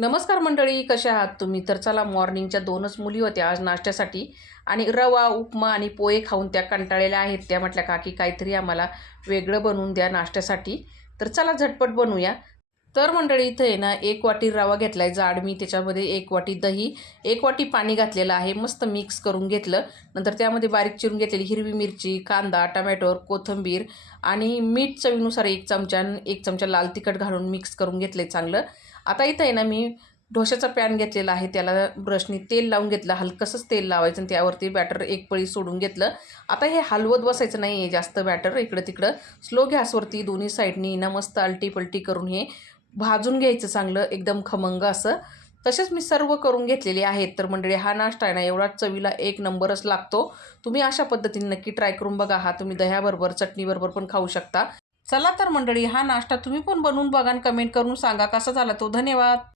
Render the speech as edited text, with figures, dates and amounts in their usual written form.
नमस्कार मंडळी, कशा आहात तुम्ही? तर चला, मॉर्निंगच्या 2च मुली होत्या आज नाश्त्यासाठी आणि रवा, उपमा आणि पोहे खाऊन त्या कंटाळलेल्या आहेत. त्या म्हटल्या, काकी काहीतरी आम्हाला वेगळं बनवून द्या नाश्त्यासाठी. तर चला झटपट बनवूया. तर मंडळी, इथं आहे ना 1 वाटी रवा घेतला आहे जाड मी, त्याच्यामध्ये 1 वाटी दही, 1 वाटी पाणी घातलेलं आहे. मस्त मिक्स करून घेतलं. नंतर त्यामध्ये बारीक चिरून घेतलेली हिरवी मिरची, कांदा, टमॅटो, कोथिंबीर आणि मीठ चवीनुसार 1 चमचा आणि 1 चमचा लाल तिखट घालून मिक्स करून घेतले चांगलं. आता इथं आहे ना मी डोशाचा पॅन घेतलेला आहे, त्याला ब्रशनी तेल लावून घेतलं. हलकंसंच तेल लावायचं आणि त्यावरती बॅटर एक पळी सोडून घेतलं. आता हे हलवत बसायचं नाही आहे जास्त बॅटर, इकडं तिकडं स्लो गॅसवरती दोन्ही साईडनी ना मस्त आलटी पलटी करून हे भाजून घ्यायचं चांगलं एकदम खमंग असं. तसेच मी सर्व करून घेतलेले आहेत. तर मंडळी, हा नाश्ता आहे ना एवढा चवीला एक नंबरच लागतो. तुम्ही अशा पद्धतीने नक्की ट्राय करून बघा. हा तुम्ही दह्याबरोबर चटणीबरोबर पण खाऊ शकता. चला तर मंडळी, हा नाश्ता तुम्ही पण बनवून बघा आणि कमेंट करून सांगा कसा झाला तो. धन्यवाद.